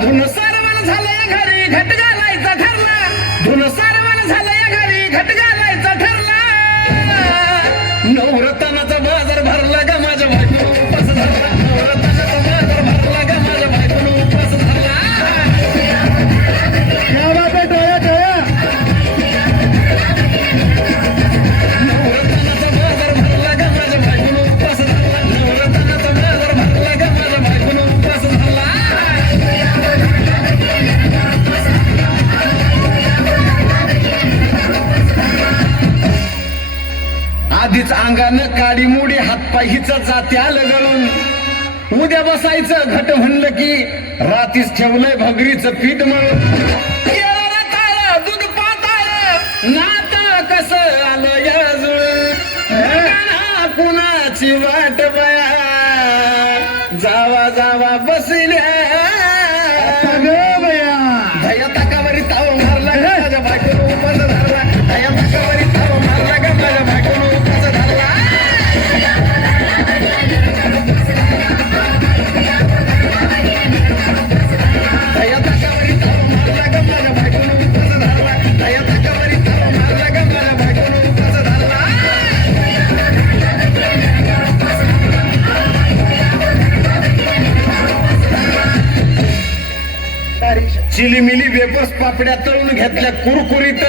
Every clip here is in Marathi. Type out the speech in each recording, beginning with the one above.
धुनुसार झालंय घरी घट घालायचा ठरला. धुनुसार झालंय घरी घट घालायचा ठरलं. नवरत्नाचा आधीच अंगानं काडी मुडी हातपाय हिचा जात्या लगळून उद्या बसायचं घट म्हणलं की रातीच ठेवलंय भगरीचं पीठ म्हणून. दूध पाताळ नाता कस आलं या कुणाची वाट बया. जावा जावा बसल्या. चिलीमिली वेपर्स पापड्या तळून घेतल्या कुरकुरीत.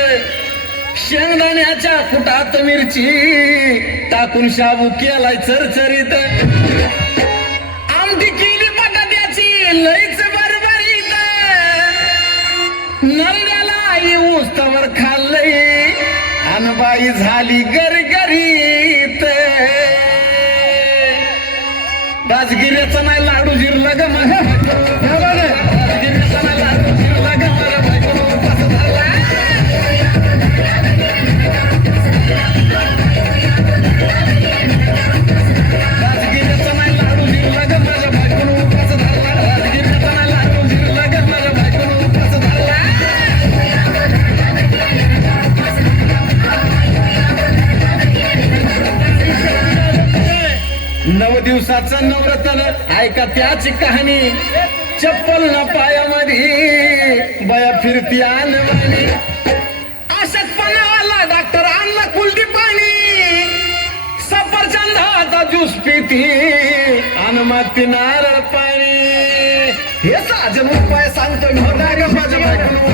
शेंगदाण्याच्या कुटात मिरची टाकून शाबू केलाय चरचरीत. आमटी केली बटाट्याची लईच बरबरीत. नंद्याला येऊस तवर खाल्लंय अनबाई झाली गरगरीत. राजगिऱ्याचा नाही लाडू जिरलं ग मग. दिवसाचं नवरत्न ऐका त्याची कहाणी. चप्पल ना पायामध्ये बया फिरती आणवानी अशक्तपणावाला डॉक्टर आणला कुलदी पाणी सफरचंदाचा ज्यूस पिती आणि माती नारळ पाणी. हे साजन उपाय सांगतो मी हो माझ्या बायकोनं